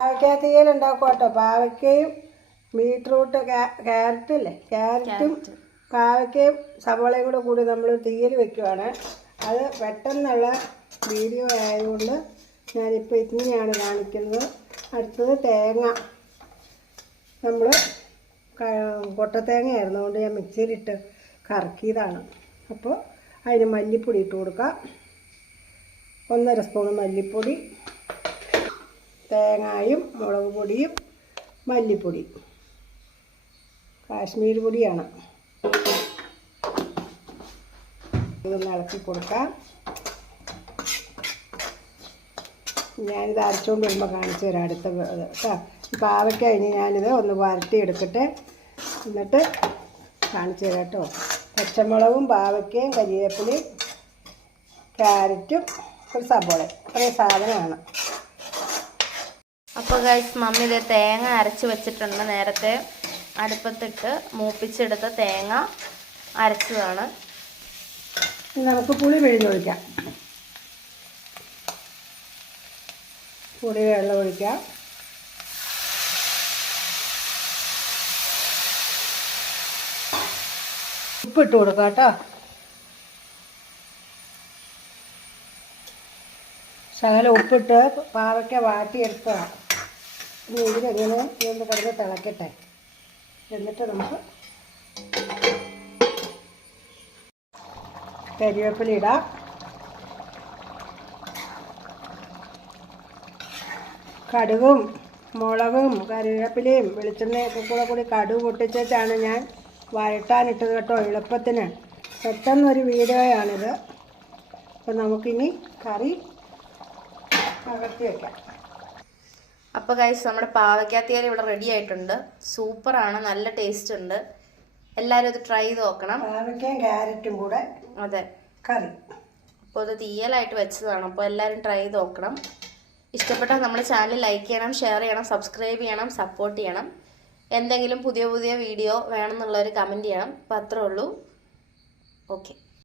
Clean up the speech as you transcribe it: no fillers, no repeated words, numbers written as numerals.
പാവയ്ക്ക തീയലുണ്ടാക്കും കേട്ടോ. പാവയ്ക്കയും ബീട്രൂട്ട് ക്യാരറ്റില്ലേ, ക്യാരറ്റും പാവയ്ക്കയും സവോളയും കൂടി നമ്മൾ തീയൽ വെക്കുവാണ്. അത് പെട്ടെന്നുള്ള വീഡിയോ ആയതുകൊണ്ട് ഞാനിപ്പോൾ ഇങ്ങനെയാണ് കാണിക്കുന്നത്. അടുത്തത് തേങ്ങ. നമ്മൾ കൊട്ടത്തേങ്ങയായിരുന്നു, അതുകൊണ്ട് ഞാൻ മിക്സിയിലിട്ട് കറക്കിയതാണ്. അപ്പോൾ അതിന് മല്ലിപ്പൊടി ഇട്ട് കൊടുക്കാം. 1.5 സ്പൂൺ മല്ലിപ്പൊടി, തേങ്ങായും മുളക് പൊടിയും മല്ലിപ്പൊടി, കാശ്മീരി പൊടിയാണ്. ഇതൊന്ന് ഇളക്കി കൊടുക്കാം. ഞാനിത് അരച്ചുകൊണ്ട് വരുമ്പോൾ കാണിച്ചു തരാം അടുത്ത കേട്ടോ. പാവയ്ക്ക കഴിഞ്ഞ് ഞാനിത് ഒന്ന് വരട്ടി എടുക്കട്ടെ, എന്നിട്ട് കാണിച്ചു തരാം കേട്ടോ. പച്ചമുളകും പാവയ്ക്കയും കരിവേപ്പിലയും ക്യാരറ്റും ഒരു സബോള, ഇത്രയും സാധനമാണ്. അപ്പോൾ ഗൈസ് മമ്മി ഇത് തേങ്ങ അരച്ച് വെച്ചിട്ടുണ്ട്. നേരത്തെ അടുപ്പത്തിട്ട് മൂപ്പിച്ചെടുത്ത തേങ്ങ അരച്ചതാണ്. നമുക്ക് പുളി പിഴിഞ്ഞൊഴിക്കാം. പുളി വെള്ളം ഒഴിക്കാം. ഉപ്പിട്ട് കൊടുക്കാം കേട്ടോ. ശകലം ഉപ്പിട്ട് പാവയ്ക്ക വാട്ടിയെടുത്തതാണ്. ഇനി ഇതിലെങ്ങനെ ഇതൊന്ന് കിടന്ന് തിളക്കട്ടെ. എന്നിട്ട് നമുക്ക് കരിവേപ്പില ഇടാം. കടുകും മുളകും കറിവേപ്പിലയും വെളിച്ചെണ്ണയൊക്കെ കൂടി കടുക് പൊട്ടിച്ചിട്ടാണ് ഞാൻ വഴട്ടാനിട്ടത് കേട്ടോ, എളുപ്പത്തിന്. പെട്ടെന്നൊരു വീഡിയോയാണിത്. അപ്പോൾ നമുക്കിനി കറി പകർത്തി വയ്ക്കാം. അപ്പോൾ ഗൈസ് നമ്മുടെ പാവയ്ക്കാത്തിയാൽ ഇവിടെ റെഡി ആയിട്ടുണ്ട്. സൂപ്പറാണ്, നല്ല ടേസ്റ്റ് ഉണ്ട്. എല്ലാവരും ഇത് ട്രൈ ചെയ്ത് നോക്കണം. പാവയ്ക്കയും ക്യാരറ്റും കൂടെ അതെ കറി. അപ്പോൾ ഇത് തീയലായിട്ട് വെച്ചതാണ്. അപ്പോൾ എല്ലാവരും ട്രൈ ചെയ്ത് നോക്കണം. ഇഷ്ടപ്പെട്ടാൽ നമ്മുടെ ചാനൽ ലൈക്ക് ചെയ്യണം, ഷെയർ ചെയ്യണം, സബ്സ്ക്രൈബ് ചെയ്യണം, സപ്പോർട്ട് ചെയ്യണം. എന്തെങ്കിലും പുതിയ വീഡിയോ വേണമെന്നുള്ളവർ കമൻറ്റ് ചെയ്യണം. അപ്പോൾ അത്രേ ഉള്ളൂ. ഓക്കെ.